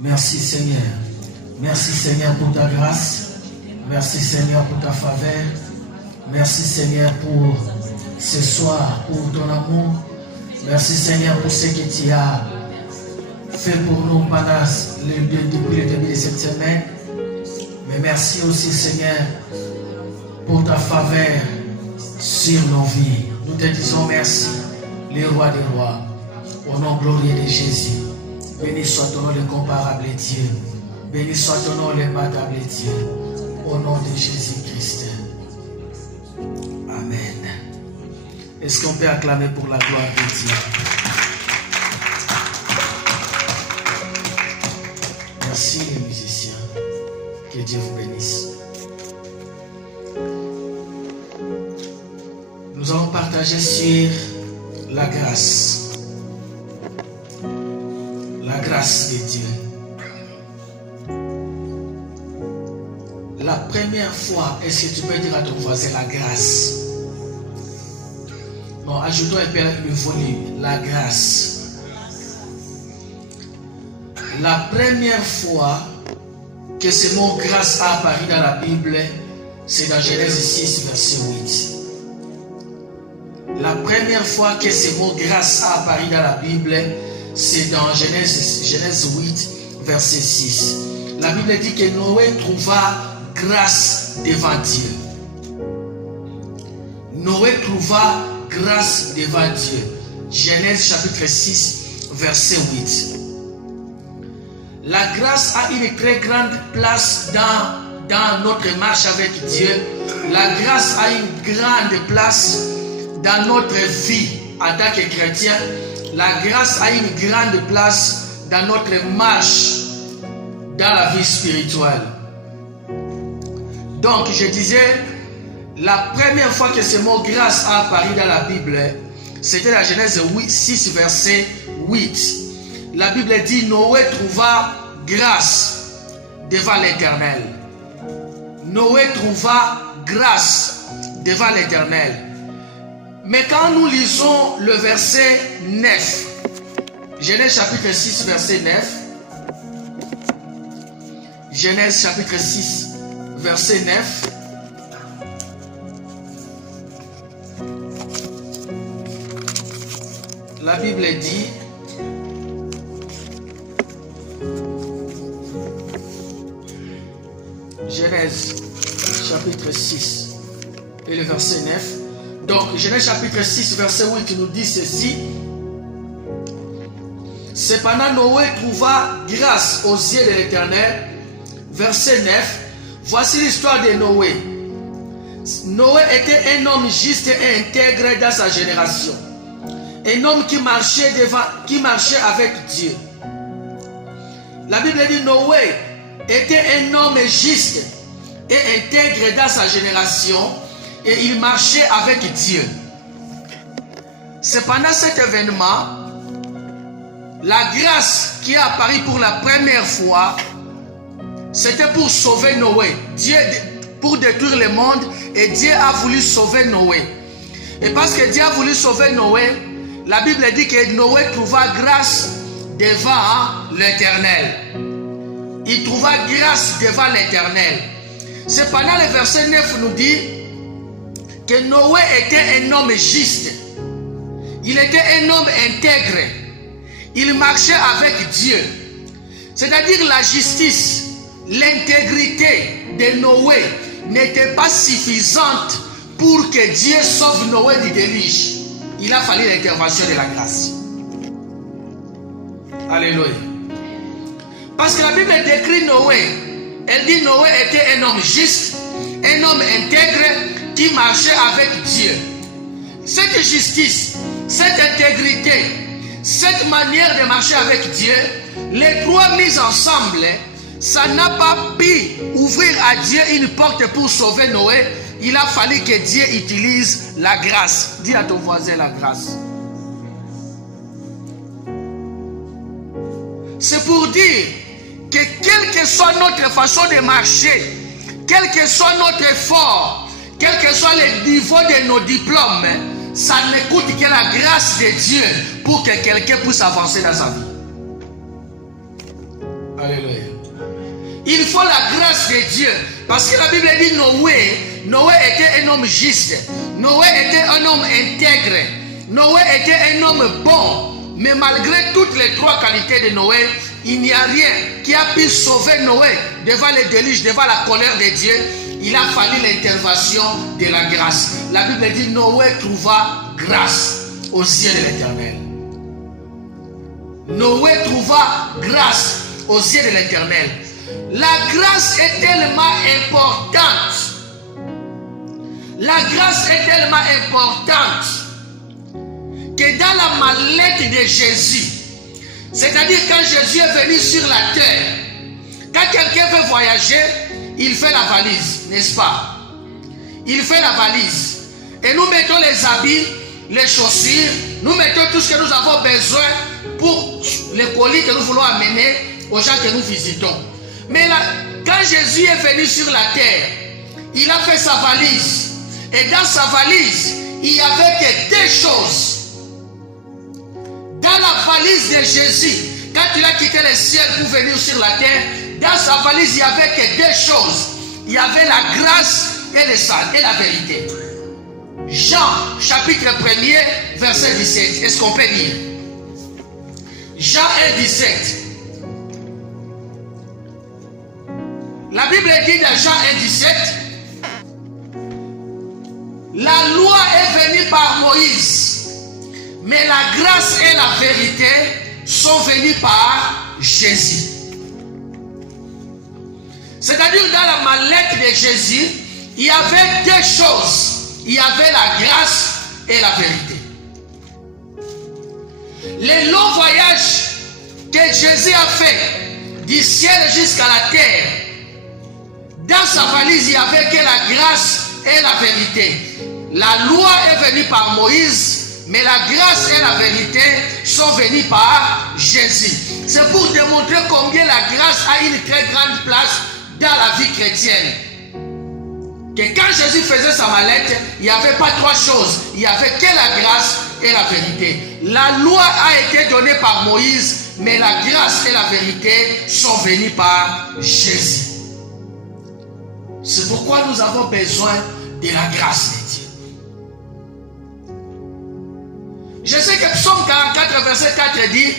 Merci Seigneur. Merci Seigneur pour ta grâce. Merci Seigneur pour ta faveur. Merci Seigneur pour ce soir, pour ton amour. Merci Seigneur pour ce que tu as fait pour nous pendant depuis le début de cette semaine. Mais merci aussi Seigneur pour ta faveur sur nos vies. Nous te disons merci, le roi des rois, au nom glorieux de Jésus. Béni soit ton nom l'incomparable Dieu. Béni soit ton nom l'imbattable Dieu. Au nom de Jésus-Christ. Amen. Est-ce qu'on peut acclamer pour la gloire de Dieu? Merci les musiciens. Que Dieu vous bénisse. Nous allons partager sur la grâce. La grâce de Dieu. La première fois, est-ce que tu peux dire à ton voisin la grâce? Non, ajoutons un peu le volume. La grâce. La première fois que ce mot grâce a apparu dans la Bible, c'est dans Genèse 6, verset 8. La première fois que ce mot grâce a apparu dans la Bible, c'est dans Genèse 8, verset 6. La Bible dit que Noé trouva grâce devant Dieu. Noé trouva grâce devant Dieu. Genèse chapitre 6, verset 8. La grâce a une très grande place dans notre marche avec Dieu. La grâce a une grande place dans notre vie en tant que chrétien. La grâce a une grande place dans notre marche dans la vie spirituelle. Donc je disais, la première fois que ce mot grâce a apparu dans la Bible, c'était la Genèse 6, verset 8. La Bible dit, Noé trouva grâce devant l'Éternel. Noé trouva grâce devant l'Éternel. Mais quand nous lisons le verset 9, Genèse chapitre 6, verset 9, Genèse chapitre 6, verset 9, la Bible dit, Genèse chapitre 6 et le verset 9. Donc Genèse chapitre 6 verset 8 nous dit ceci. Cependant Noé trouva grâce aux yeux de l'Éternel. Verset 9. Voici l'histoire de Noé. Noé était un homme juste et intègre dans sa génération. Un homme qui marchait avec Dieu. La Bible dit Noé était un homme juste et intègre dans sa génération et il marchait avec Dieu. Cependant cet événement, la grâce qui est apparue pour la première fois, c'était pour sauver Noé. Dieu, pour détruire le monde, et Dieu a voulu sauver Noé. Et parce que Dieu a voulu sauver Noé, la Bible dit que Noé trouva grâce devant l'Éternel. Il trouva grâce devant l'Éternel. Cependant, le verset 9 nous dit que Noé était un homme juste. Il était un homme intègre. Il marchait avec Dieu. C'est-à-dire la justice, l'intégrité de Noé n'était pas suffisante pour que Dieu sauve Noé du déluge. Il a fallu l'intervention de la grâce. Alléluia. Parce que la Bible décrit Noé. Elle dit Noé était un homme juste, un homme intègre qui marchait avec Dieu. Cette justice, cette intégrité, cette manière de marcher avec Dieu, les trois mises ensemble, ça n'a pas pu ouvrir à Dieu une porte pour sauver Noé. Il a fallu que Dieu utilise la grâce. Dis à ton voisin la grâce. C'est pour dire que quelle que soit notre façon de marcher, quel que soit notre effort, quel que soit le niveau de nos diplômes, ça ne coûte que la grâce de Dieu pour que quelqu'un puisse avancer dans sa vie. Alléluia. Il faut la grâce de Dieu. Parce que la Bible dit Noé était un homme juste. Noé était un homme intègre. Noé était un homme bon. Mais malgré toutes les trois qualités de Noé, il n'y a rien qui a pu sauver Noé devant les déluges, devant la colère de Dieu. Il a fallu l'intervention de la grâce. La Bible dit Noé trouva grâce aux yeux de l'Éternel. Noé trouva grâce aux yeux de l'Éternel. La grâce est tellement importante. La grâce est tellement importante que dans la mallette de Jésus, c'est-à-dire quand Jésus est venu sur la terre, quand quelqu'un veut voyager, il fait la valise, n'est-ce pas? Il fait la valise. Et nous mettons les habits, les chaussures, nous mettons tout ce que nous avons besoin pour les colis que nous voulons amener aux gens que nous visitons. Mais là, quand Jésus est venu sur la terre, il a fait sa valise. Et dans sa valise, il n'y avait que deux choses. Dans la valise de Jésus, quand il a quitté le ciel pour venir sur la terre, dans sa valise, il n'y avait que deux choses. Il y avait la grâce et le sang et la vérité. Jean, chapitre 1er, verset 17. Est-ce qu'on peut lire? Jean 1, 17. La Bible dit dans Jean 1, 17, la loi est venue par Moïse, mais la grâce et la vérité sont venues par Jésus. C'est-à-dire dans la mallette de Jésus, il y avait deux choses. Il y avait la grâce et la vérité. Le long voyage que Jésus a fait du ciel jusqu'à la terre, dans sa valise, il n'y avait que la grâce et la vérité. La loi est venue par Moïse, mais la grâce et la vérité sont venues par Jésus. C'est pour démontrer combien la grâce a une très grande place dans la vie chrétienne. Que quand Jésus faisait sa mallette, il n'y avait pas trois choses. Il n'y avait que la grâce et la vérité. La loi a été donnée par Moïse, mais la grâce et la vérité sont venues par Jésus. C'est pourquoi nous avons besoin de la grâce de Dieu. Je sais que Psaume 44, verset 4 dit,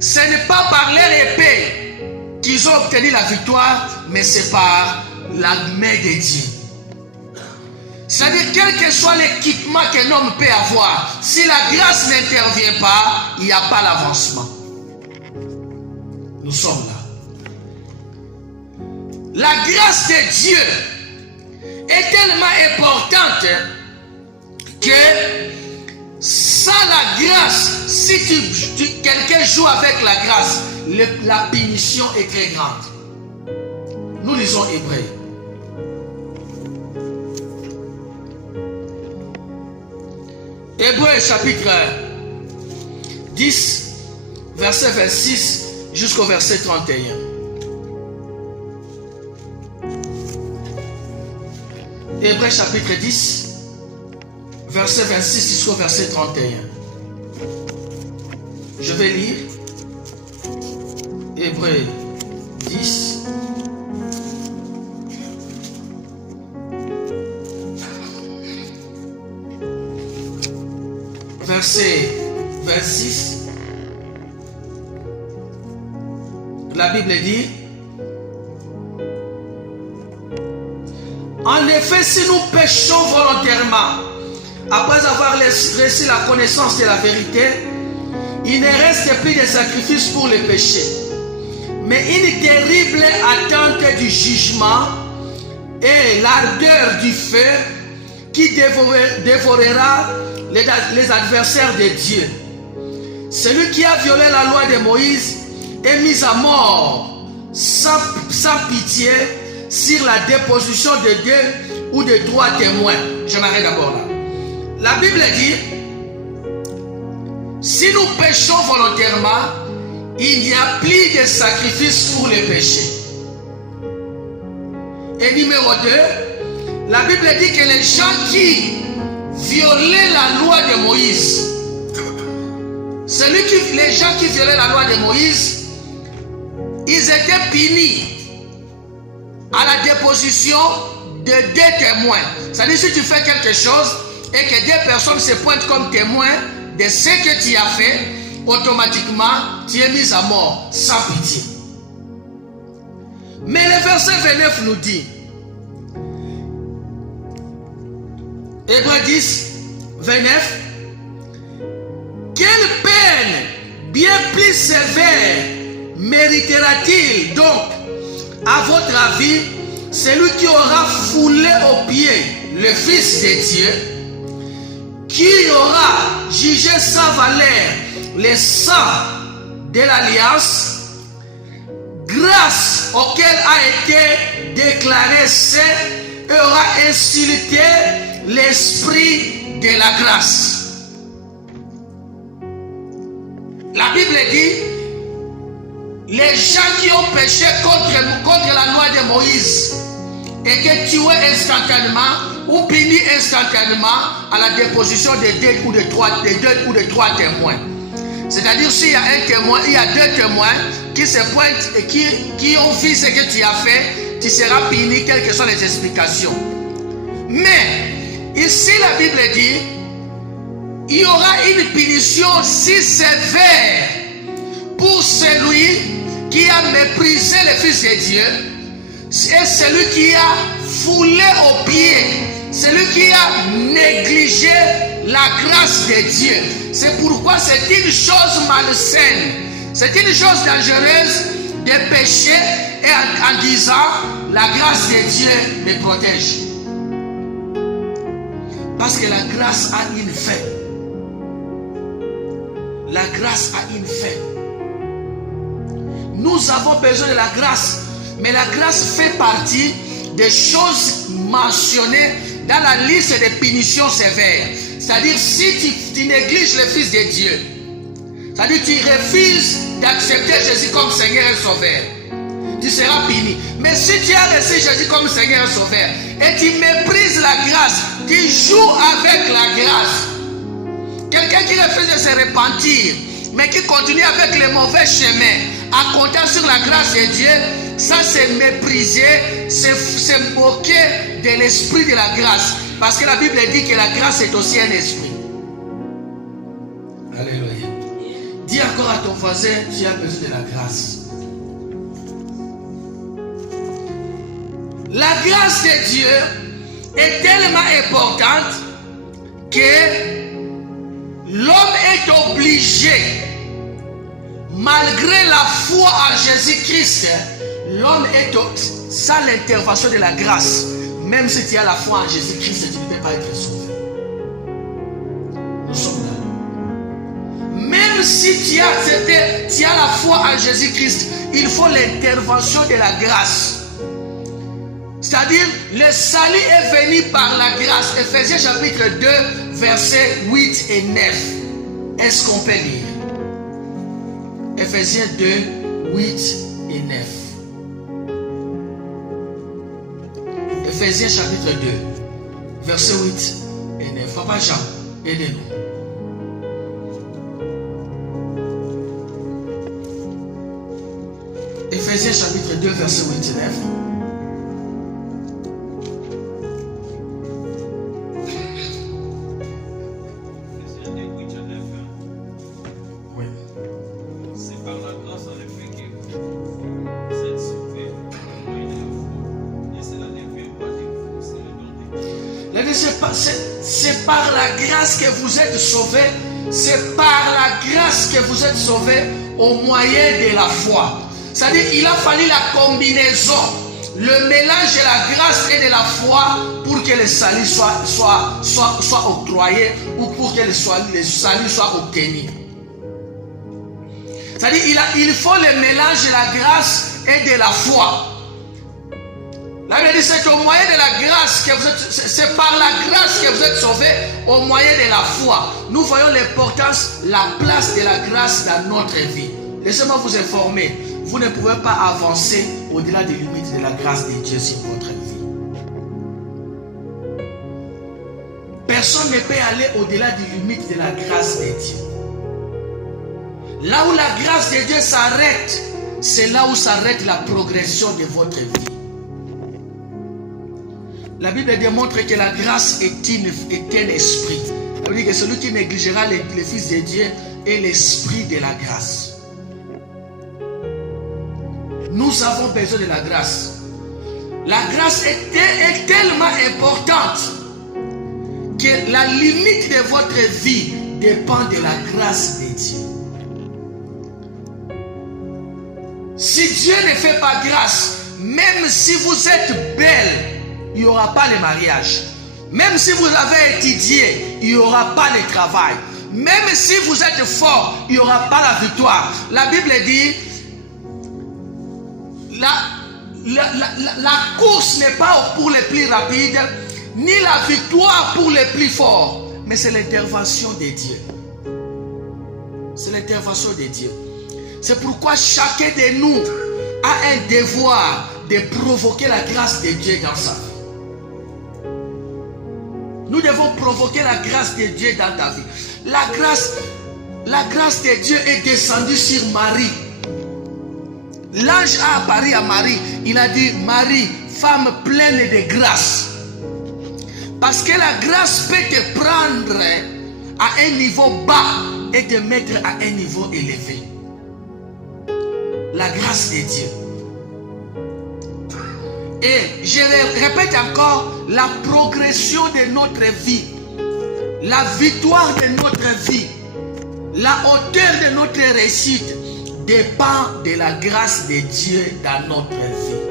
ce n'est pas par leur épée qu'ils ont obtenu la victoire, mais c'est par la main de Dieu. C'est-à-dire, quel que soit l'équipement qu'un homme peut avoir, si la grâce n'intervient pas, il n'y a pas l'avancement. Nous sommes là. La grâce de Dieu est tellement importante que sans la grâce, si quelqu'un joue avec la grâce, la punition est très grande. Nous lisons Hébreux. Hébreux chapitre 10, verset 26 jusqu'au verset 31. Hébreux chapitre 10, verset 26 jusqu'au verset 31. Je vais lire. Hébreux 10. Verset 26. La Bible dit, en effet, si nous péchons volontairement, après avoir reçu la connaissance de la vérité, il ne reste plus de sacrifice pour les péchés, mais une terrible attente du jugement et l'ardeur du feu qui dévorera les adversaires de Dieu. Celui qui a violé la loi de Moïse est mis à mort sans pitié sur la déposition de deux ou de trois témoins. Je m'arrête d'abord là. La Bible dit, si nous péchons volontairement, il n'y a plus de sacrifice pour les péchés. Et numéro 2, la Bible dit que les gens qui violaient la loi de Moïse, les gens qui violaient la loi de Moïse, puni à la déposition de 2 témoins. C'est-à-dire, si tu fais quelque chose et que 2 personnes se pointent comme témoins de ce que tu as fait, automatiquement, tu es mis à mort, sans pitié. Mais le verset 29 nous dit, Hébreux 10, 29, quelle peine bien plus sévère méritera-t-il donc, à votre avis, celui qui aura foulé aux pieds le Fils de Dieu, qui aura jugé sans valeur le sang de l'alliance, grâce auquel a été déclaré saint, et aura insulté l'esprit de la grâce. La Bible dit, les gens qui ont péché contre la loi de Moïse étaient tués instantanément ou punis instantanément à la déposition de 2 ou de 3 témoins. C'est-à-dire, s'il y a un témoin, il y a 2 témoins qui se pointent et qui ont vu ce que tu as fait, tu seras puni, quelles que soient les explications. Mais, ici la Bible dit, il y aura une punition si sévère pour celui qui a méprisé le Fils de Dieu et celui qui a foulé aux pieds, celui qui a négligé la grâce de Dieu. C'est pourquoi c'est une chose malsaine, c'est une chose dangereuse de pécher et en disant la grâce de Dieu me protège. Parce que la grâce a une fin. La grâce a une fin. Nous avons besoin de la grâce, mais la grâce fait partie des choses mentionnées dans la liste des punitions sévères. C'est-à-dire, si tu négliges le Fils de Dieu, c'est-à-dire tu refuses d'accepter Jésus comme Seigneur et Sauveur, tu seras puni. Mais si tu as reçu Jésus comme Seigneur et Sauveur et tu méprises la grâce, tu joues avec la grâce. Quelqu'un qui refuse de se repentir, mais qui continue avec le mauvais chemin, à compter sur la grâce de Dieu, ça c'est mépriser, c'est moquer de l'esprit de la grâce. Parce que la Bible dit que la grâce est aussi un esprit. Alléluia. Dis encore à ton voisin, tu as besoin de la grâce. La grâce de Dieu est tellement importante que l'homme est obligé, malgré la foi en Jésus-Christ, l'homme est sans l'intervention de la grâce. Même si tu as la foi en Jésus-Christ, tu ne peux pas être sauvé. Nous sommes là. Même si tu as la foi en Jésus-Christ, il faut l'intervention de la grâce. C'est-à-dire, le salut est venu par la grâce. Ephésiens chapitre 2, versets 8 et 9. Est-ce qu'on peut lire? Ephésiens 2, 8 et 9. Ephésiens chapitre 2, versets 8 et 9. Papa Jean, aidez-nous. Ephésiens chapitre 2, versets 8 et 9. C'est par la grâce que vous êtes sauvés. C'est par la grâce que vous êtes sauvés au moyen de la foi. C'est-à-dire qu'il a fallu la combinaison, le mélange de la grâce et de la foi pour que le salut soit octroyé ou pour que le salut soit obtenu. C'est-à-dire il faut le mélange de la grâce et de la foi. La Bible dit c'est au moyen de la grâce que vous êtes, c'est par la grâce que vous êtes sauvés au moyen de la foi. Nous voyons l'importance, la place de la grâce dans notre vie. Laissez-moi vous informer, vous ne pouvez pas avancer au-delà des limites de la grâce de Dieu sur votre vie. Personne ne peut aller au-delà des limites de la grâce de Dieu. Là où la grâce de Dieu s'arrête, c'est là où s'arrête la progression de votre vie. La Bible démontre que la grâce est un esprit. Ça veut dire que celui qui négligera les fils de Dieu est l'esprit de la grâce. Nous avons besoin de la grâce. La grâce est tellement importante que la limite de votre vie dépend de la grâce de Dieu. Si Dieu ne fait pas grâce, même si vous êtes belle, il n'y aura pas de mariage. Même si vous avez étudié, il n'y aura pas de travail. Même si vous êtes fort, il n'y aura pas la victoire. La Bible dit, la course n'est pas pour les plus rapides, ni la victoire pour les plus forts, mais c'est l'intervention de Dieu. C'est l'intervention de Dieu. C'est pourquoi chacun de nous a un devoir de provoquer la grâce de Dieu dans sa vie. Nous devons provoquer la grâce de Dieu dans ta vie. La grâce de Dieu est descendue sur Marie. L'ange a apparu à Marie. Il a dit, Marie, femme pleine de grâce. Parce que la grâce peut te prendre à un niveau bas et te mettre à un niveau élevé. La grâce de Dieu. Et je répète encore, la progression de notre vie, la victoire de notre vie, la hauteur de notre réussite dépend de la grâce de Dieu dans notre vie.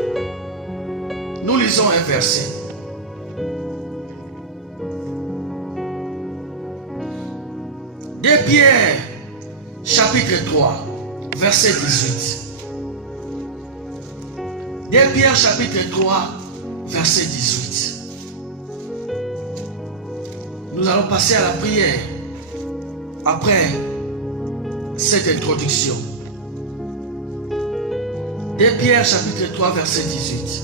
Nous lisons un verset. De Pierre, chapitre 3, verset 18. De Pierre, chapitre 3, verset 18. Nous allons passer à la prière après cette introduction. De Pierre, chapitre 3, verset 18.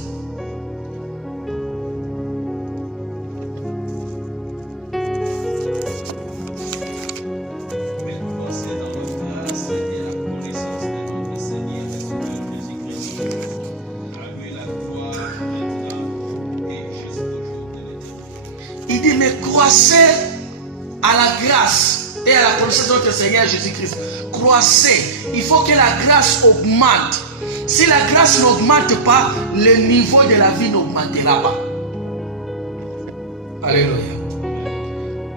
Croissez à la grâce et à la connaissance de notre Seigneur Jésus-Christ. Croissez. Il faut que la grâce augmente. Si la grâce n'augmente pas, le niveau de la vie n'augmentera pas. Alléluia.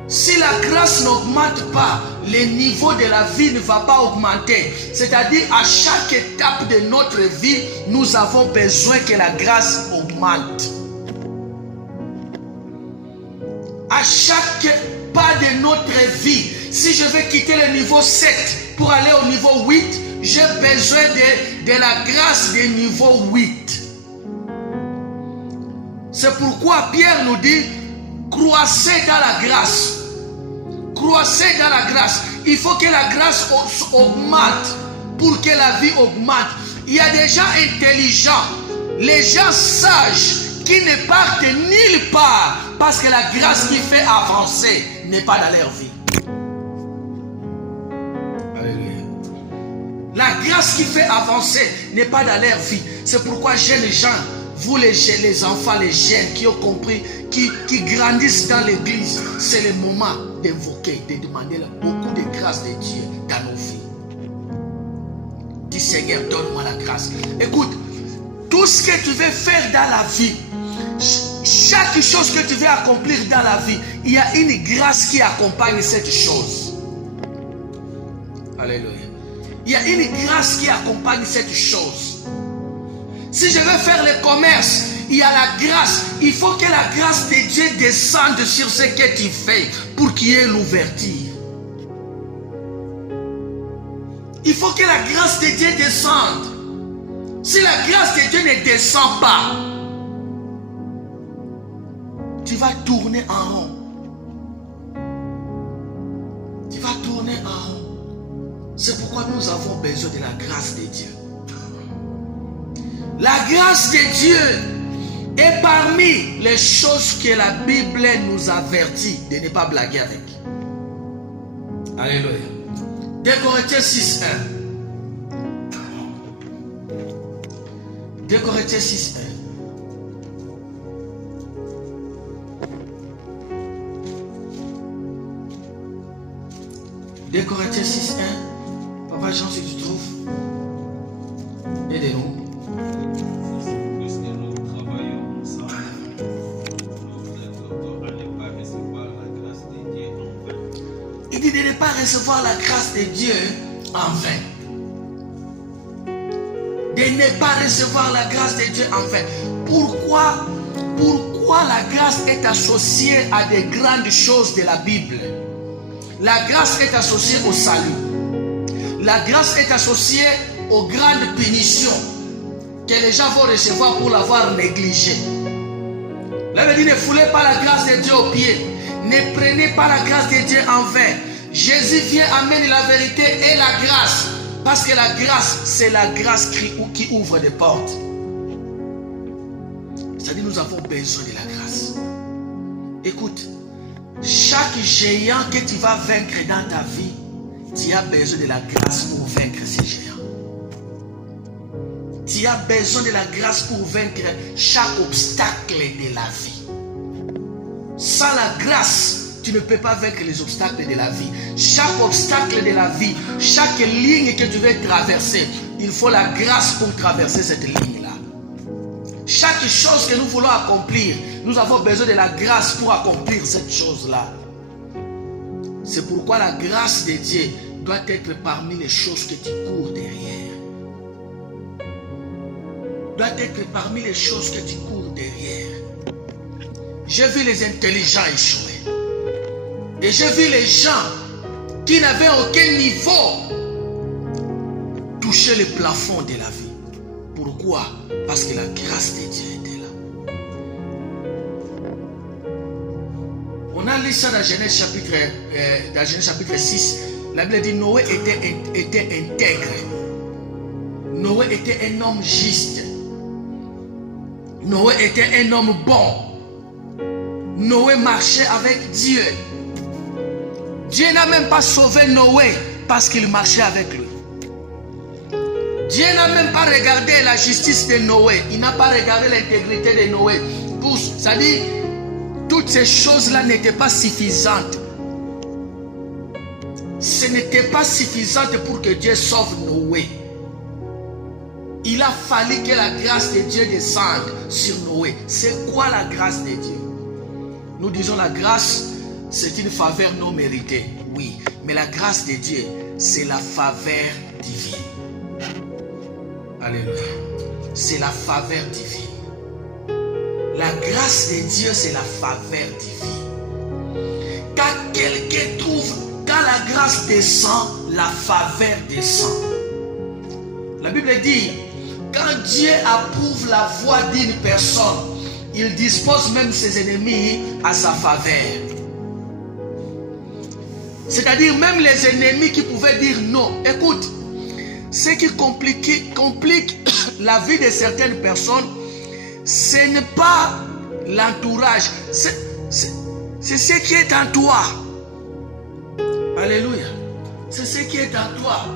Si la grâce n'augmente pas, le niveau de la vie ne va pas augmenter. C'est-à-dire, à chaque étape de notre vie, nous avons besoin que la grâce augmente. À chaque pas de notre vie, si je vais quitter le niveau 7 pour aller au niveau 8, j'ai besoin de la grâce du niveau 8. C'est pourquoi Pierre nous dit, croissez dans la grâce. Croissez dans la grâce. Il faut que la grâce augmente pour que la vie augmente. Il y a des gens intelligents, les gens sages qui ne partent nulle part parce que la grâce qui fait avancer n'est pas dans leur vie. Alléluia. La grâce qui fait avancer n'est pas dans leur vie. C'est pourquoi jeunes gens, vous les enfants, les jeunes qui ont compris, qui grandissent dans l'église, c'est le moment d'invoquer, de demander beaucoup de grâce de Dieu dans nos vies. Dis Seigneur, donne-moi la grâce. Écoute, tout ce que tu veux faire dans la vie, chaque chose que tu veux accomplir dans la vie, il y a une grâce qui accompagne cette chose. Alléluia. Il y a une grâce qui accompagne cette chose. Si je veux faire le commerce, il y a la grâce. Il faut que la grâce de Dieu descende sur ce que tu fais pour qu'il y ait l'ouverture. Il faut que la grâce de Dieu descende. Si la grâce de Dieu ne descend pas, tu vas tourner en rond. Tu vas tourner en rond. C'est pourquoi nous avons besoin de la grâce de Dieu. La grâce de Dieu est parmi les choses que la Bible nous avertit de ne pas blaguer avec. Alléluia. 2 Corinthiens 6:1. 2 Corinthiens 6, 1. 2 Corinthiens 6, 1. Papa Jean, si tu trouves, aidez-nous. Puisque nous travaillons ensemble, nous exhortons à ne pas recevoir la grâce de Dieu en vain. Il dit de ne pas recevoir la grâce de Dieu en vain. De ne pas recevoir la grâce de Dieu en vain. Pourquoi la grâce est associée à des grandes choses de la Bible? La grâce est associée au salut. La grâce est associée aux grandes punitions que les gens vont recevoir pour l'avoir négligée. Là, il dit, ne foulez pas la grâce de Dieu aux pieds. Ne prenez pas la grâce de Dieu en vain. Jésus vient amener la vérité et la grâce. Parce que la grâce, c'est la grâce qui ouvre des portes. C'est-à-dire, nous avons besoin de la grâce. Écoute, chaque géant que tu vas vaincre dans ta vie, tu as besoin de la grâce pour vaincre ces géants. Tu as besoin de la grâce pour vaincre chaque obstacle de la vie. Sans la grâce, tu ne peux pas vaincre les obstacles de la vie. Chaque obstacle de la vie, chaque ligne que tu veux traverser, il faut la grâce pour traverser cette ligne-là. Chaque chose que nous voulons accomplir, nous avons besoin de la grâce pour accomplir cette chose-là. C'est pourquoi la grâce de Dieu doit être parmi les choses que tu cours derrière. Doit être parmi les choses que tu cours derrière. J'ai vu les intelligents échouer. Et j'ai vu les gens qui n'avaient aucun niveau toucher le plafond de la vie. Pourquoi? Parce que la grâce de Dieu était là. On a lu ça dans Genèse chapitre 6. La Bible dit Noé était intègre. Noé était un homme juste. Noé était un homme bon. Noé marchait avec Dieu. Dieu n'a même pas sauvé Noé parce qu'il marchait avec lui. Dieu n'a même pas regardé la justice de Noé. Il n'a pas regardé l'intégrité de Noé. C'est-à-dire, toutes ces choses-là n'étaient pas suffisantes. Ce n'était pas suffisant pour que Dieu sauve Noé. Il a fallu que la grâce de Dieu descende sur Noé. C'est quoi la grâce de Dieu? Nous disons la grâce, c'est une faveur non méritée. Oui, mais la grâce de Dieu, c'est la faveur divine. Alléluia. C'est la faveur divine. La grâce de Dieu, c'est la faveur divine. Quand quelqu'un trouve, quand la grâce descend, la faveur descend. La Bible dit, quand Dieu approuve la voie d'une personne, il dispose même ses ennemis à sa faveur. C'est-à-dire même les ennemis qui pouvaient dire non. Écoute, ce qui complique la vie de certaines personnes, ce n'est pas l'entourage, c'est ce qui est en toi. Alléluia. C'est ce qui est en toi.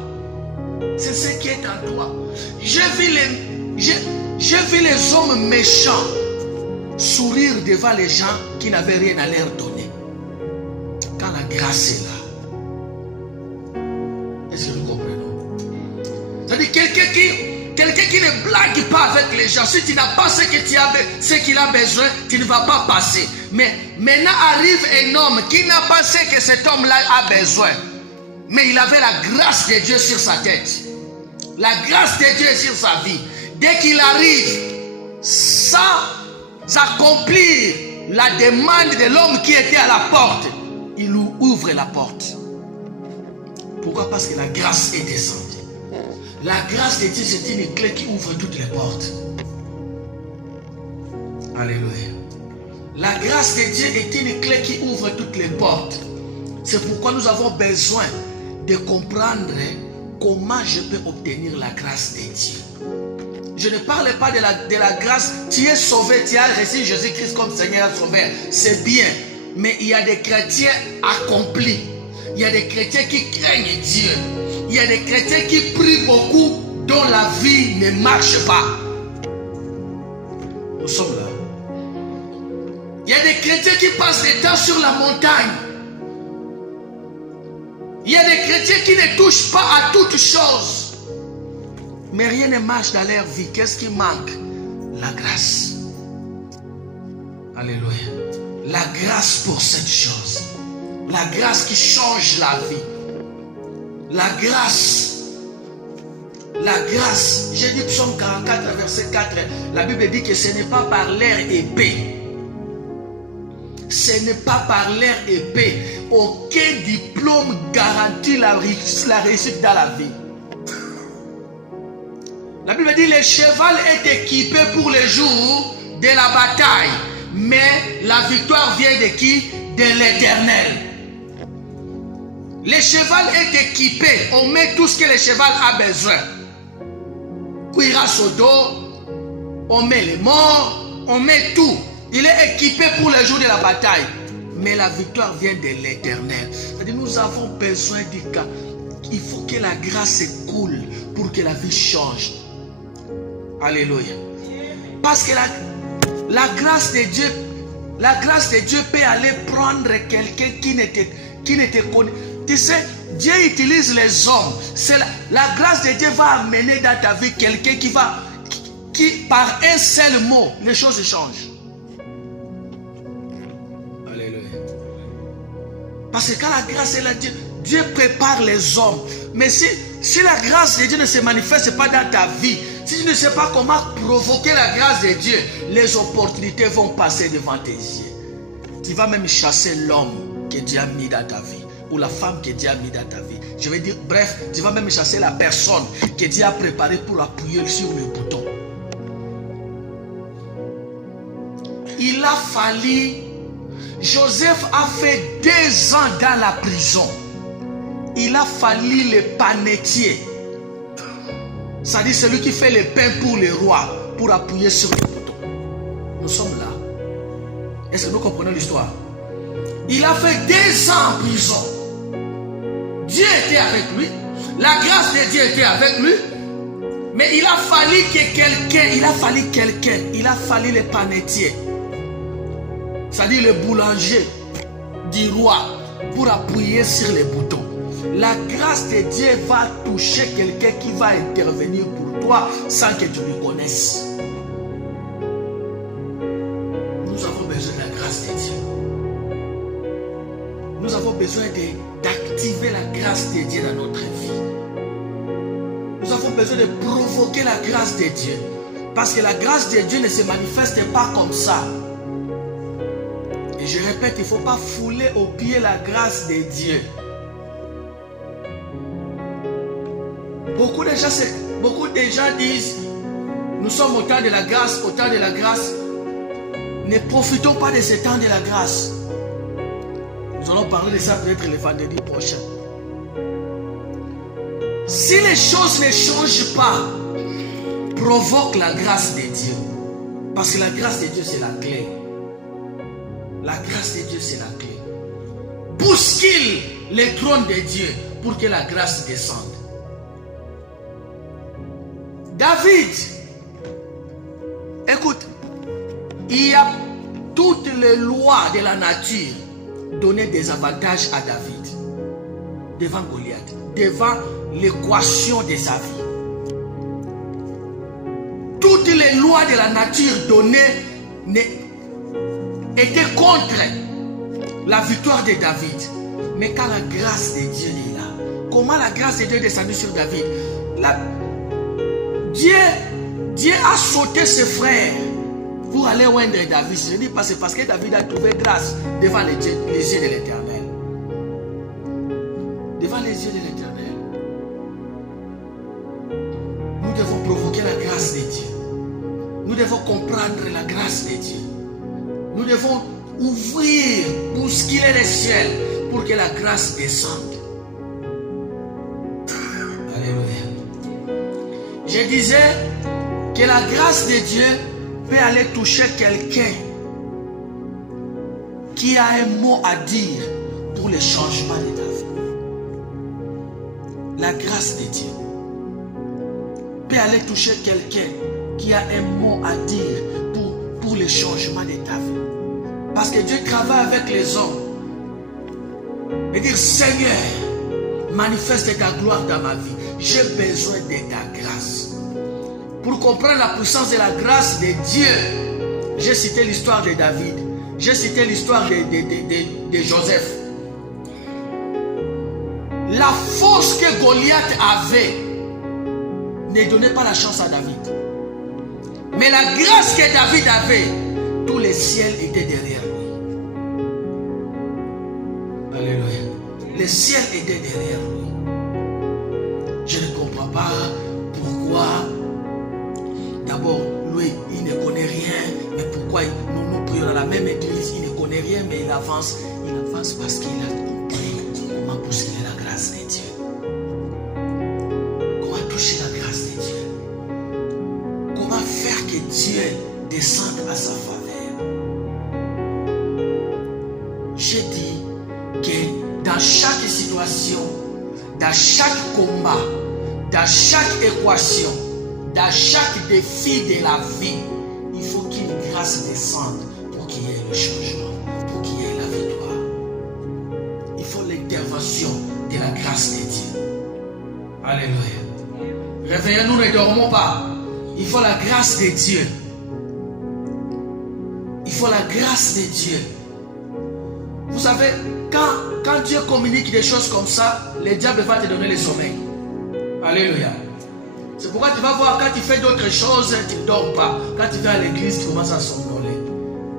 C'est ce qui est en toi. J'ai vu les hommes méchants sourire devant les gens qui n'avaient rien à leur donner. Quand la grâce est là. Est-ce que nous comprenons? C'est-à-dire quelqu'un qui ne blague pas avec les gens. Si tu n'as pas ce qu'il a besoin, tu ne vas pas passer. Mais maintenant arrive un homme qui n'a pas ce que cet homme-là a besoin. Mais il avait la grâce de Dieu sur sa tête. La grâce de Dieu sur sa vie. Dès qu'il arrive, sans accomplir la demande de l'homme qui était à la porte, il lui ouvre la porte. Pourquoi? Parce que la grâce est descendue. La grâce de Dieu, c'est une clé qui ouvre toutes les portes. Alléluia. La grâce de Dieu est une clé qui ouvre toutes les portes. C'est pourquoi nous avons besoin de comprendre comment je peux obtenir la grâce de Dieu. Je ne parle pas de la grâce. Tu es sauvé, tu as reçu Jésus-Christ comme Seigneur Sauveur. C'est bien. Mais il y a des chrétiens accomplis. Il y a des chrétiens qui craignent Dieu. Il y a des chrétiens qui prient beaucoup, dont la vie ne marche pas. Nous sommes là. Il y a des chrétiens qui passent des temps sur la montagne. Il y a des chrétiens qui ne touchent pas à toutes choses. Mais rien ne marche dans leur vie. Qu'est-ce qui manque? La grâce. Alléluia. La grâce pour cette chose. La grâce qui change la vie. La grâce. La grâce. J'ai dit Psaume 44, verset 4. La Bible dit que ce n'est pas par l'air épais. Ce n'est pas par l'air épais. Aucun diplôme garantit la réussite dans la vie. La Bible dit le cheval est équipé pour le jour de la bataille. Mais la victoire vient de qui? De l'Éternel. Le cheval est équipé. On met tout ce que le cheval a besoin. Cuirasse au dos. On met les morts. On met tout. Il est équipé pour le jour de la bataille. Mais la victoire vient de l'Éternel. C'est-à-dire nous avons besoin du cas. Il faut que la grâce coule pour que la vie change. Alléluia. Parce que la grâce de Dieu peut aller prendre quelqu'un qui ne te connaît. Tu sais, Dieu utilise les hommes. La grâce de Dieu va amener dans ta vie quelqu'un qui par un seul mot, les choses changent. Alléluia. Parce que quand la grâce est là, Dieu prépare les hommes. Mais si la grâce de Dieu ne se manifeste pas dans ta vie, si tu ne sais pas comment provoquer la grâce de Dieu, les opportunités vont passer devant tes yeux. Tu vas même chasser l'homme que Dieu a mis dans ta vie, ou la femme que Dieu a mis dans ta vie. Je veux dire, bref, tu vas même chasser la personne que Dieu a préparée pour appuyer sur le bouton. Il a fallu... Joseph a fait 2 ans dans la prison. Il a fallu le panetier. C'est-à-dire celui qui fait le pain pour le roi, pour appuyer sur le bouton. Nous sommes là. Est-ce que nous comprenons l'histoire? Il a fait 2 ans en prison. Dieu était avec lui. La grâce de Dieu était avec lui. Mais il a fallu que quelqu'un, il a fallu le panetier. C'est-à-dire le boulanger du roi, pour appuyer sur les boutons. La grâce de Dieu va toucher quelqu'un qui va intervenir pour toi sans que tu le connaisses. Nous avons besoin de la grâce de Dieu. Nous avons besoin d'activer la grâce de Dieu dans notre vie. Nous avons besoin de provoquer la grâce de Dieu. Parce que la grâce de Dieu ne se manifeste pas comme ça. Et je répète, il ne faut pas fouler aux pieds la grâce de Dieu. Beaucoup de gens disent, nous sommes au temps de la grâce, au temps de la grâce. Ne profitons pas de ce temps de la grâce. Nous allons parler de ça peut-être le vendredi prochain. Si les choses ne changent pas, provoque la grâce de Dieu. Parce que la grâce de Dieu, c'est la clé. La grâce de Dieu, c'est la clé. Bouscule le trône de Dieu pour que la grâce descende. David, écoute, il y a toutes les lois de la nature donnaient des avantages à David devant Goliath, devant l'équation de sa vie. Toutes les lois de la nature données étaient contre la victoire de David. Mais quand la grâce de Dieu est là, comment la grâce de Dieu est descendue sur David? Dieu a sauté ses frères pour aller oindre David. Je dis parce que David a trouvé grâce devant les yeux de l'Éternel. Devant les yeux de l'Éternel. Nous devons provoquer la grâce de Dieu. Nous devons comprendre la grâce de Dieu. Nous devons ouvrir, bousculer les ciels pour que la grâce descende. Je disais que la grâce de Dieu peut aller toucher quelqu'un qui a un mot à dire pour le changement de ta vie. La grâce de Dieu peut aller toucher quelqu'un qui a un mot à dire pour pour le changement de ta vie. Parce que Dieu travaille avec les hommes. Et dire, Seigneur, manifeste ta gloire dans ma vie. J'ai besoin de ta grâce. Pour comprendre la puissance de la grâce de Dieu, j'ai cité l'histoire de David. J'ai cité l'histoire de Joseph. La force que Goliath avait ne donnait pas la chance à David. Mais la grâce que David avait, tout le ciel était derrière lui. Alléluia. Le ciel était derrière lui. Je ne comprends pas pourquoi. D'abord, lui, il ne connaît rien. Mais pourquoi nous prions dans la même église, il ne connaît rien, mais il avance. Il avance parce qu'il a compris comment bousculer la grâce de Dieu. Comment toucher la grâce de Dieu. Comment faire que Dieu descende à sa faveur. J'ai dit que dans chaque situation, dans chaque combat, dans chaque équation, dans chaque défi de la vie, il faut qu'une grâce descende pour qu'il y ait le changement, pour qu'il y ait la victoire. Il faut l'intervention de la grâce de Dieu. Alléluia. Réveillons-nous, ne dormons pas. Il faut la grâce de Dieu. Il faut la grâce de Dieu. Vous savez, quand Dieu communique des choses comme ça, le diable va te donner le sommeil. Alléluia. C'est pourquoi tu vas voir, quand tu fais d'autres choses, tu ne dors pas. Quand tu vas à l'église, tu commences à somnoler.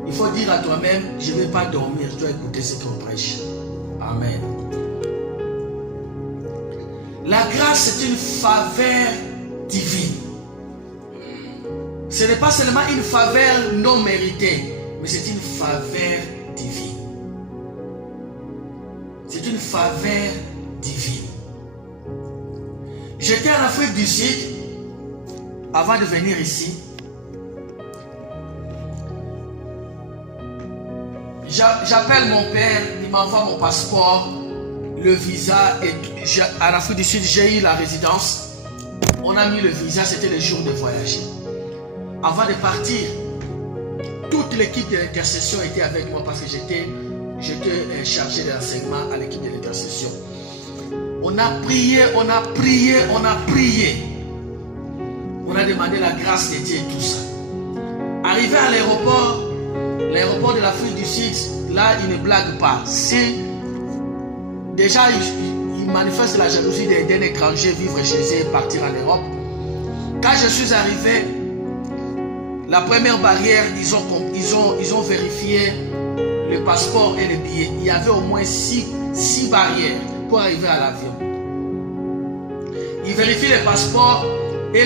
Il faut dire à toi-même, je ne vais pas dormir, je dois écouter ce qu'on prêche. Amen. La grâce, c'est une faveur divine. Ce n'est pas seulement une faveur non méritée, mais c'est une faveur divine. C'est une faveur divine. J'étais en Afrique du Sud avant de venir ici. J'appelle mon père, il m'envoie mon passeport, le visa. Et en Afrique du Sud, j'ai eu la résidence. On a mis le visa, c'était le jour de voyager. Avant de partir, toute l'équipe de l'intercession était avec moi parce que j'étais chargé de l'enseignement à l'équipe de l'intercession. On a prié, on a prié, on a prié. On a demandé la grâce de Dieu et tout ça. Arrivé à l'aéroport de l'Afrique du Sud, là, il ne blague pas. Si déjà, il manifeste la jalousie d'un étranger vivre chez eux et partir en Europe. Quand je suis arrivé, la première barrière, ils ont vérifié le passeport et les billets. Il y avait au moins 6 barrières pour arriver à l'avion. Ils vérifient le passeport et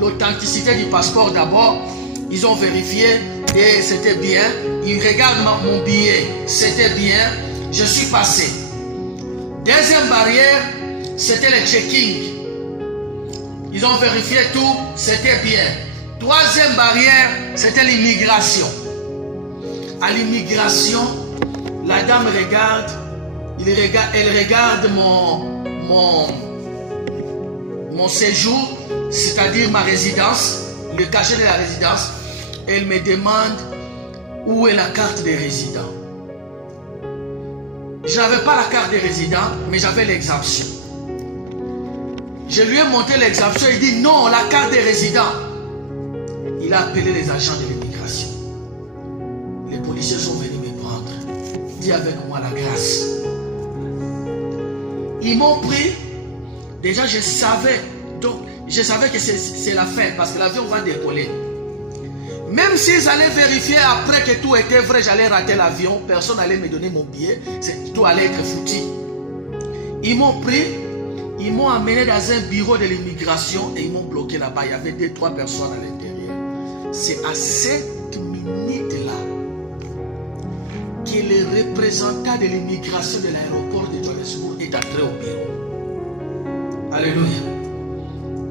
l'authenticité du passeport d'abord. Ils ont vérifié et c'était bien. Ils regardent mon billet, c'était bien. Je suis passé. Deuxième barrière, c'était le checking. Ils ont vérifié tout, c'était bien. Troisième barrière, c'était l'immigration. À l'immigration, la dame regarde, elle regarde mon séjour, c'est-à-dire ma résidence, le cachet de la résidence. Elle me demande où est la carte de résident. Je n'avais pas la carte de résident, mais j'avais l'exemption. Je lui ai montré l'exemption, il dit non, la carte de résident. Il a appelé les agents de l'immigration. Les policiers sont venus me prendre. Dis avec moi la grâce. Ils m'ont pris. Déjà, je savais. Donc, je savais que c'est la fin parce que l'avion va décoller. Même s'ils allaient vérifier après que tout était vrai, j'allais rater l'avion, personne n'allait me donner mon billet, tout allait être foutu. Ils m'ont pris, ils m'ont amené dans un bureau de l'immigration et ils m'ont bloqué là-bas. Il y avait 2-3 personnes à l'intérieur. C'est à cette minute-là que le représentant de l'immigration de l'aéroport de Johannesburg est entré au bureau. Alléluia.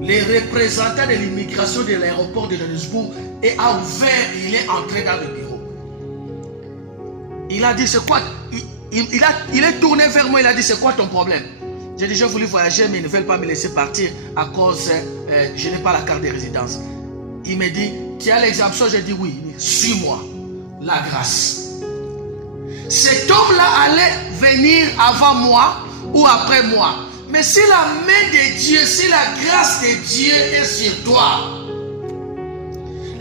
Le représentant de l'immigration de l'aéroport de Johannesburg a ouvert, il est entré dans le bureau. Il a dit, c'est quoi? Il est tourné vers moi, il a dit, c'est quoi ton problème? J'ai dit, j'ai voulu voyager, mais ils ne veulent pas me laisser partir à cause, je n'ai pas la carte de résidence. il me dit, tu as l'exemption? J'ai dit oui. Suis-moi. La grâce. Cet homme-là allait venir avant moi ou après moi. Mais si la main de Dieu, si la grâce de Dieu est sur toi,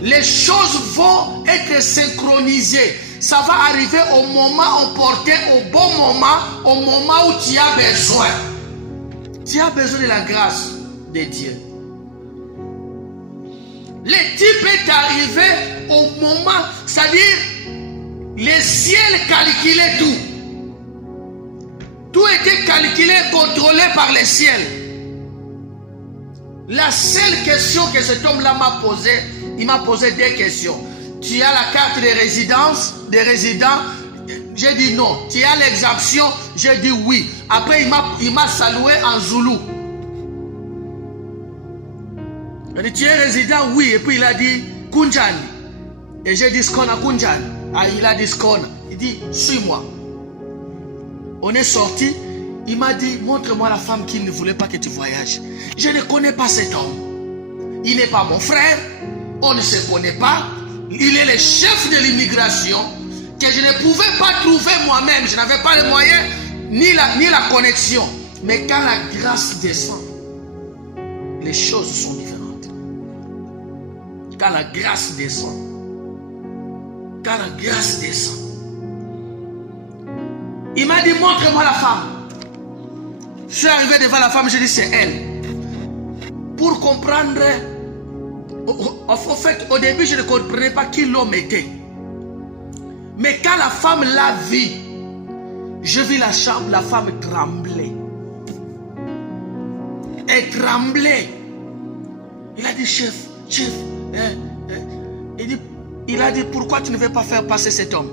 les choses vont être synchronisées. Ça va arriver au moment opportun, au bon moment, au moment où tu as besoin. Tu as besoin de la grâce de Dieu. Le type est arrivé au moment, c'est-à-dire, le ciel calculait tout. Tout était calculé, contrôlé par le ciel. La seule question que cet homme-là m'a posée, il m'a posé deux questions. Tu as la carte de résidence, des résidents? J'ai dit non. Tu as l'exemption? J'ai dit oui. Après, il m'a salué en zoulou. Il a dit, tu es résident? Oui. Et puis il a dit Kunjani. Et j'ai dit Skona Kunjani. Ah, il a dit Skona. Il dit, suis-moi. On est sorti. Il m'a dit, montre-moi la femme qui ne voulait pas que tu voyages. Je ne connais pas cet homme. Il n'est pas mon frère. On ne se connaît pas. Il est le chef de l'immigration que je ne pouvais pas trouver moi-même. Je n'avais pas les moyens ni la connexion. Mais quand la grâce descend, les choses sont différentes. Quand la grâce descend, quand la grâce descend, il m'a dit, montre-moi la femme. Je suis arrivé devant la femme, j'ai dit, c'est elle. Pour comprendre, en fait, au début, je ne comprenais pas qui l'homme était. Mais quand la femme l'a vu, je vis la femme trembler. Elle tremblait. Il a dit, chef, il a dit, pourquoi tu ne veux pas faire passer cet homme?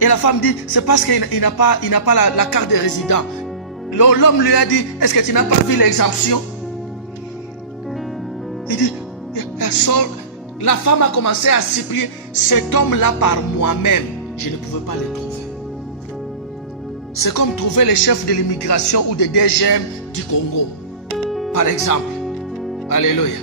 Et la femme dit, c'est parce qu'il n'a pas la carte de résident. L'homme lui a dit, est-ce que tu n'as pas vu l'exemption? Il dit, la femme a commencé à supplier, cet homme-là par moi-même, je ne pouvais pas le trouver. C'est comme trouver le chef de l'immigration ou de DGM du Congo, par exemple. Alléluia.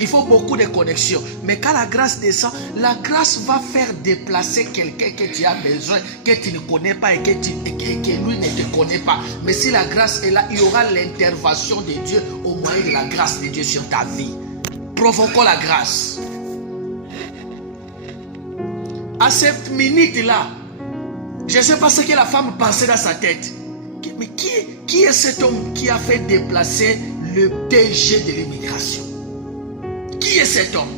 Il faut beaucoup de connexions. Mais quand la grâce descend, la grâce va faire déplacer quelqu'un que tu as besoin, que tu ne connais pas et que lui ne te connaît pas. Mais si la grâce est là, il y aura l'intervention de Dieu au moyen de la grâce de Dieu sur ta vie. Provoquons la grâce. À cette minute-là, je ne sais pas ce que la femme pensait dans sa tête. Mais qui est cet homme qui a fait déplacer le DG de l'immigration? Qui est cet homme?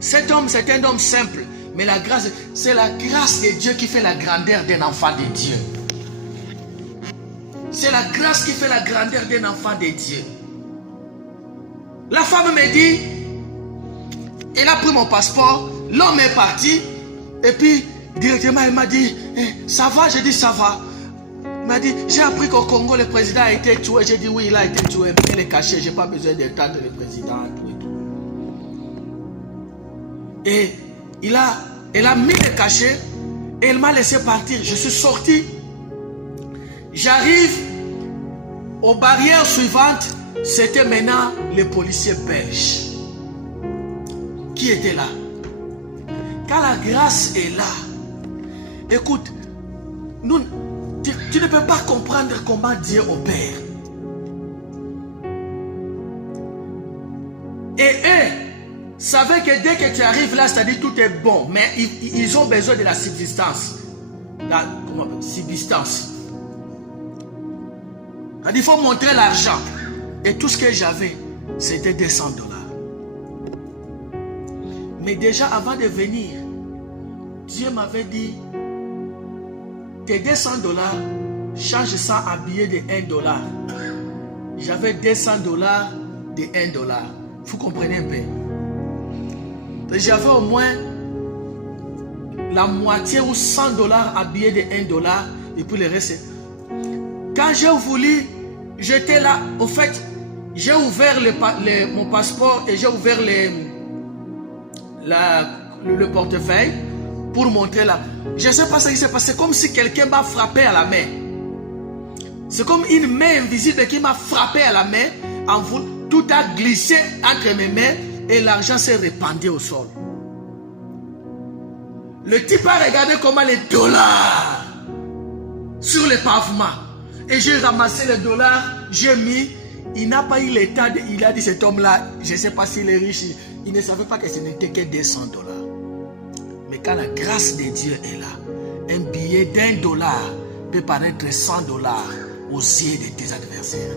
Cet homme, c'est un homme simple. Mais la grâce, c'est la grâce de Dieu qui fait la grandeur d'un enfant de Dieu. C'est la grâce qui fait la grandeur d'un enfant de Dieu. La femme me dit, elle a pris mon passeport, l'homme est parti, et puis directement elle m'a dit, ça va? J'ai dit, ça va. Elle m'a dit, j'ai appris qu'au Congo, le président a été tué. J'ai dit, oui, il a été tué, mais il est caché, je n'ai pas besoin d'entendre le président. Et elle a mis le cachet et elle m'a laissé partir. Je suis sorti. J'arrive aux barrières suivantes. C'était maintenant les policiers belges qui étaient là. Quand la grâce est là, écoute, tu ne peux pas comprendre comment Dieu opère. Et eux savaient que dès que tu arrives là, c'est-à-dire tout est bon, mais ils ont besoin de la subsistance. Subsistance. Il faut montrer l'argent. Et tout ce que j'avais, c'était 200 $. Mais déjà avant de venir, Dieu m'avait dit, tes 200 $, change ça en billet de 1 $. J'avais 200 $ de 1 $. Vous comprenez un peu? J'avais au moins la moitié ou 100 $ en billet de 1 $. Et puis le reste. Quand j'ai voulu, j'étais là. Au fait, j'ai ouvert mon passeport et j'ai ouvert le portefeuille pour montrer là. Je ne sais pas ce qui s'est passé. C'est comme si quelqu'un m'a frappé à la main. C'est comme une main invisible qui m'a frappé à la main. Tout a glissé entre mes mains. et l'argent s'est répandu au sol. Le type a regardé comment les dollars sur le pavement. Et j'ai ramassé les dollars, j'ai mis. Il n'a pas eu l'état, il a dit cet homme-là, je ne sais pas s'il est riche, il ne savait pas que ce n'était que 200 $. Mais quand la grâce de Dieu est là, un billet d'$1 peut paraître 100 $ aux yeux de tes adversaires.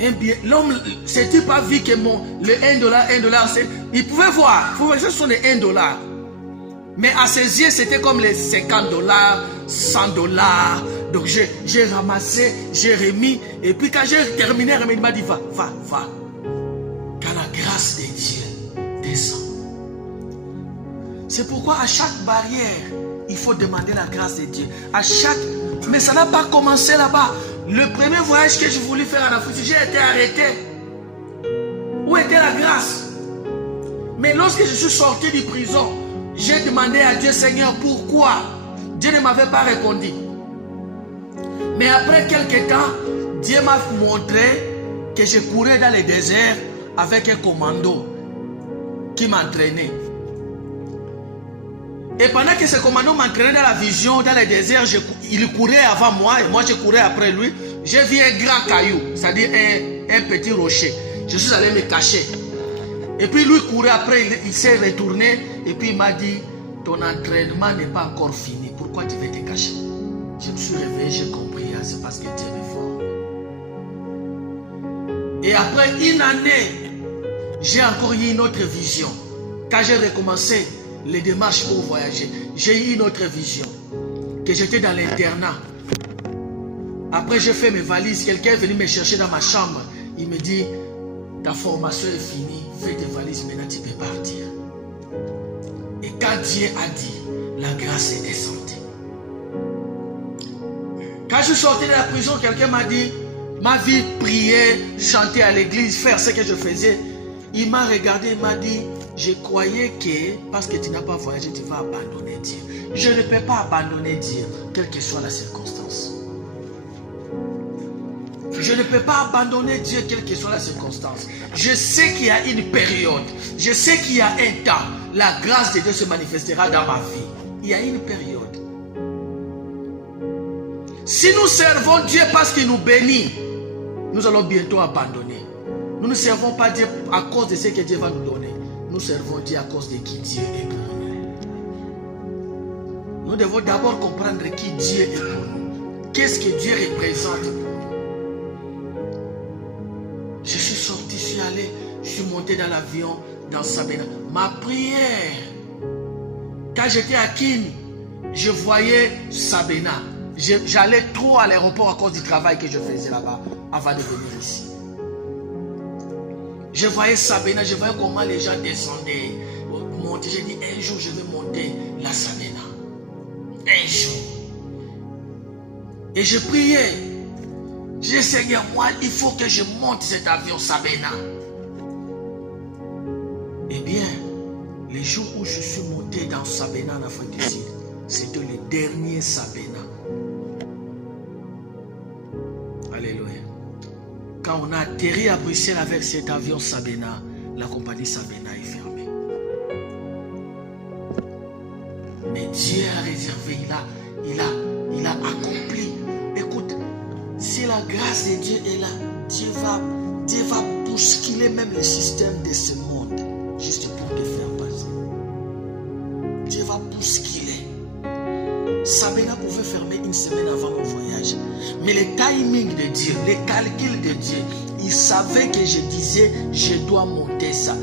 Un billet, l'homme, ce type a vu que le $1, il pouvait voir, ce sont les $1. Mais à ses yeux, c'était comme les 50 $, 100 $. Donc j'ai ramassé, j'ai remis. Et puis quand j'ai terminé, il m'a dit, va. Quand la grâce de Dieu descend. C'est pourquoi à chaque barrière, il faut demander la grâce de Dieu. Mais ça n'a pas commencé là-bas. Le premier voyage que j'ai voulu faire en Afrique, j'ai été arrêté. Où était la grâce? Mais lorsque je suis sorti de prison, j'ai demandé à Dieu, Seigneur, pourquoi? Dieu ne m'avait pas répondu. Mais après quelques temps, Dieu m'a montré que je courais dans le désert avec un commando qui m'entraînait. Et pendant que ce commando m'entraînait dans la vision, dans le désert, il courait avant moi et moi je courais après lui. J'ai vu un grand caillou, c'est-à-dire un petit rocher. Je suis allé me cacher. Et puis lui courait après, il s'est retourné et puis il m'a dit, ton entraînement n'est pas encore fini, pourquoi tu veux te cacher? Je me suis réveillé, j'ai compris, c'est parce que Dieu est fort. Et après une année, j'ai encore eu une autre vision. Quand j'ai recommencé les démarches pour voyager, j'ai eu une autre vision. Que j'étais dans l'internat. Après j'ai fait mes valises, quelqu'un est venu me chercher dans ma chambre. Il me dit, ta formation est finie, fais tes valises, maintenant tu peux partir. Et quand Dieu a dit, la grâce est descendue. Quand je suis sorti de la prison, quelqu'un m'a dit, ma vie, prier, chanter à l'église, faire ce que je faisais. Il m'a regardé, il m'a dit, je croyais que parce que tu n'as pas voyagé, tu vas abandonner Dieu. Je ne peux pas abandonner Dieu, quelle que soit la circonstance. Je ne peux pas abandonner Dieu, quelle que soit la circonstance. Je sais qu'il y a une période, je sais qu'il y a un temps, la grâce de Dieu se manifestera dans ma vie. Il y a une période. Si nous servons Dieu parce qu'il nous bénit, nous allons bientôt abandonner. Nous ne servons pas Dieu à cause de ce que Dieu va nous donner. Nous servons Dieu à cause de qui Dieu est pour nous. Nous devons d'abord comprendre qui Dieu est pour nous. Qu'est-ce que Dieu représente? Je suis sorti, je suis allé, je suis monté dans l'avion, dans Sabena. Ma prière, quand j'étais à Kin, je voyais Sabena. J'allais trop à l'aéroport à cause du travail que je faisais là-bas avant de venir ici. Je voyais Sabena, je voyais comment les gens descendaient, montaient. J'ai dit, un jour je vais monter la Sabena. Un jour. Et je priais. J'ai dit, Seigneur, moi, il faut que je monte cet avion Sabena. Eh bien, les jours où je suis monté dans Sabena en Afrique du Sud, c'était le dernier Sabena. Alléluia. Quand on a atterri à Bruxelles avec cet avion Sabena, la compagnie Sabena est fermée. Mais Dieu a réservé, il a accompli. Écoute, si la grâce de Dieu est là, Dieu va bousculer même le système de ce monde, juste pour te faire passer. Dieu va bousculer. Sabena pouvait fermer une semaine avant mon voyage. Mais le timing de Dieu, les calculs de Dieu, il savait que je disais, je dois monter ça.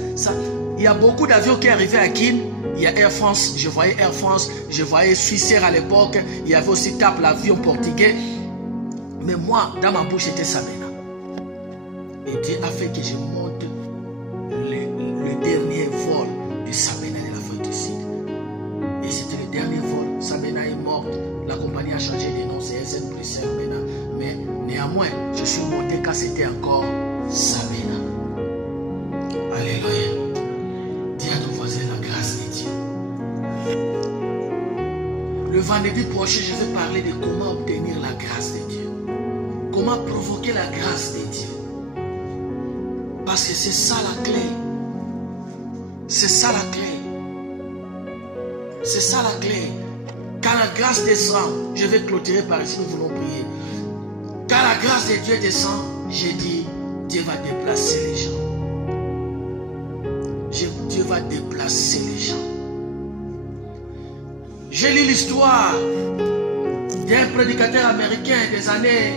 Il y a beaucoup d'avions qui arrivaient à Kin. Il y a Air France, je voyais Air France, je voyais Swissair à l'époque. Il y avait aussi TAP, l'avion portugais. Mais moi, dans ma bouche, c'était Sabena. Et Dieu a fait que je monte le dernier vol de Sabena de l'Afrique du Sud. Et c'était le dernier vol. Sabena est morte. La compagnie a changé de nom, c'est SN Bruxelles maintenant. Mais néanmoins, je suis monté quand c'était encore Sabena. Alléluia. Dis à ton voisin la grâce de Dieu. Le vendredi prochain, je vais parler de comment obtenir la grâce de Dieu. Comment provoquer la grâce de Dieu. Parce que c'est ça la clé. C'est ça la clé. C'est ça la clé. Quand la grâce descend, je vais clôturer par ici, nous voulons prier. Quand la grâce de Dieu descend, j'ai dit, Dieu va déplacer les gens. Dieu va déplacer les gens. J'ai lu l'histoire d'un prédicateur américain des années,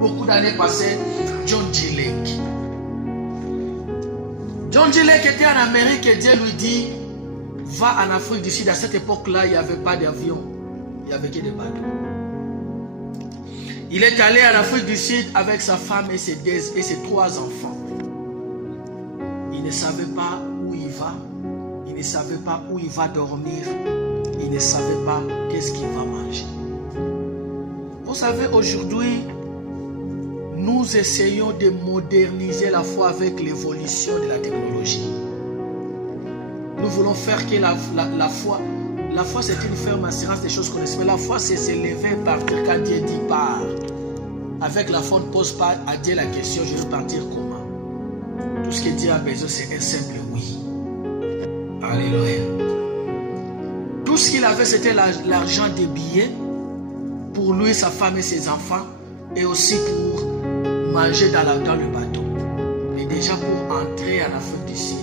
beaucoup d'années passées, John G. Lake. John G. Lake était en Amérique et Dieu lui dit, va en Afrique du Sud. À cette époque-là, il n'y avait pas d'avion, il n'y avait que des bateaux. Il est allé en Afrique du Sud avec sa femme et ses 3 enfants. Il ne savait pas où il va. Il ne savait pas où il va dormir. Il ne savait pas qu'est-ce qu'il va manger. Vous savez, aujourd'hui, nous essayons de moderniser la foi avec l'évolution de la technologie. Nous voulons faire que la foi c'est une ferme assurance des choses qu'on espère. La foi c'est se lever, partir quand Dieu dit part. Avec la foi on ne pose pas à Dieu la question, je vais partir comment? Tout ce que Dieu a besoin c'est un simple oui. Alléluia. Tout ce qu'il avait c'était l'argent des billets pour lui, sa femme et ses enfants et aussi pour manger dans le bateau. Et déjà pour entrer en Afrique du Sud,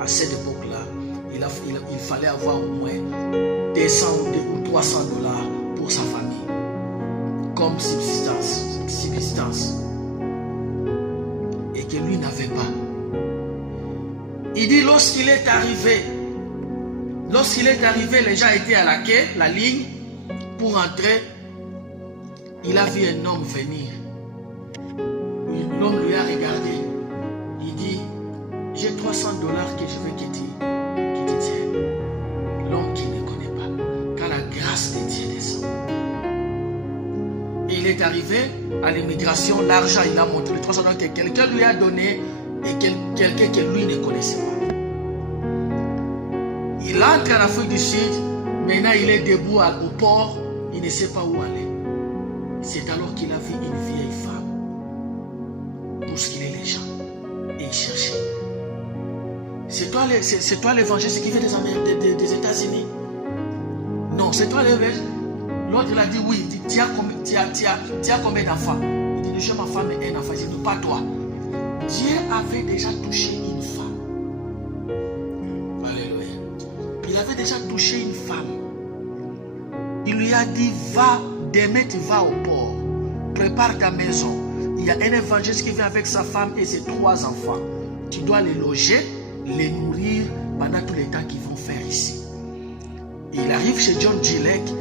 à cette époque-là, il fallait avoir au moins 200 ou 300 dollars pour sa famille, comme subsistance. Et que lui n'avait pas. Il dit lorsqu'il est arrivé, les gens étaient à la quai, la ligne, pour entrer. Il a vu un homme venir. L'homme lui a regardé. Il dit, j'ai 300 dollars que je veux que tu tiennes. L'homme qui ne connaît pas. Quand la grâce de Dieu descend. Et il est arrivé à l'immigration. L'argent, il a montré les 300 dollars que quelqu'un lui a donné et quelqu'un que lui ne connaissait pas. Il entre en Afrique du Sud. Maintenant, il est debout au port. Il ne sait pas où aller. C'est alors qu'il a vu une vieille femme bousculer les gens et il cherchait. C'est toi l'évangéliste qui vient des États-Unis? Non, c'est toi l'évangéliste. L'autre il a dit oui. Il dit, tu as combien d'enfants? Il dit j'ai ma femme et un enfant. Il dit pas toi. Dieu avait déjà touché une femme. Alléluia. Il avait déjà touché une femme. Il lui a dit va. Demain, tu vas au port, prépare ta maison. Il y a un évangéliste qui vient avec sa femme et ses 3 enfants. Tu dois les loger, les nourrir pendant tout le temps qu'ils vont faire ici. Et il arrive chez John G. Lake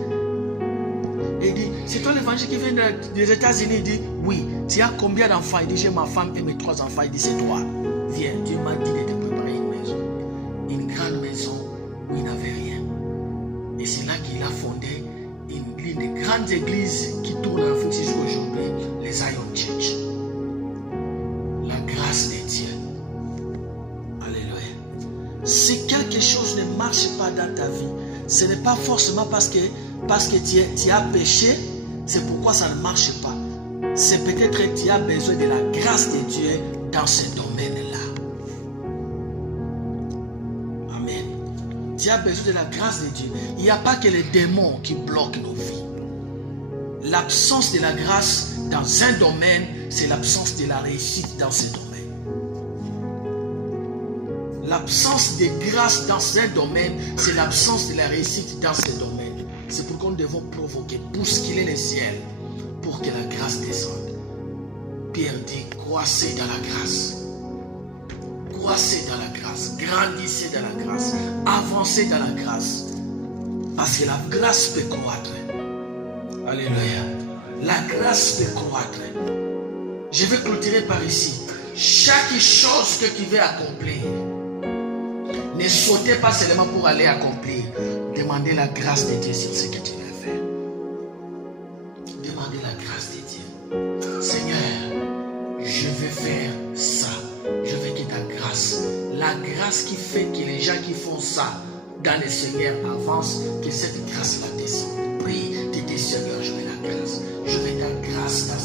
et il dit, c'est toi l'évangéliste qui vient des États-Unis? Il dit, oui. Tu as combien d'enfants? Il dit, j'ai ma femme et mes 3 enfants. Il dit, c'est toi. Viens, Dieu m'a dit de te préparer une maison. Une grande maison où il n'avait rien. Et c'est là qu'il a fondé une des grandes églises qui tournent en Afrique aujourd'hui, les Zion Church. La grâce de Dieu. Alléluia. Si quelque chose ne marche pas dans ta vie, ce n'est pas forcément parce que tu as péché, c'est pourquoi ça ne marche pas. C'est peut-être que tu as besoin de la grâce de Dieu dans ce domaine-là. Amen. Tu as besoin de la grâce de Dieu. Il n'y a pas que les démons qui bloquent nos vies. L'absence de la grâce dans un domaine, c'est l'absence de la réussite dans ce domaine. L'absence de grâce dans un domaine, c'est l'absence de la réussite dans ce domaine. C'est pourquoi nous devons provoquer, bousculer les ciels pour que la grâce descende. Pierre dit, croissez dans la grâce. Croissez dans la grâce, grandissez dans la grâce, avancez dans la grâce. Parce que la grâce peut croître. Alléluia. La grâce peut croître. Je vais clôturer par ici. Chaque chose que tu veux accomplir, ne sautez pas seulement pour aller accomplir. Demandez la grâce de Dieu sur ce que tu veux faire. Demandez la grâce de Dieu. Seigneur, je veux faire ça. Je veux que ta grâce, la grâce qui fait que les gens qui font ça dans le Seigneur avancent, que cette grâce-là descende. Prie, dis Seigneur, je veux la grâce. Je veux ta grâce dans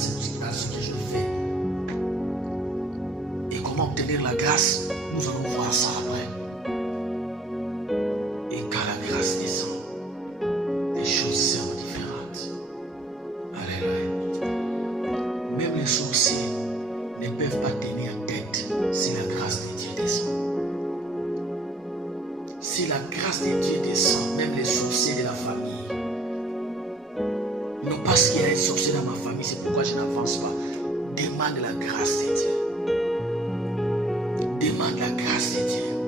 ce que je fais. Et comme comment obtenir la grâce, nous allons voir ça après. Et quand la grâce descend, les choses seront différentes. Alléluia. Même les sorciers ne peuvent pas tenir tête si la grâce de Dieu descend. Si la grâce de Dieu descend, même les sorciers de la famille, non parce qu'il y a un sorcier dans ma famille, c'est pourquoi je n'avance pas. Demande la grâce de Dieu. Demande la grâce de Dieu.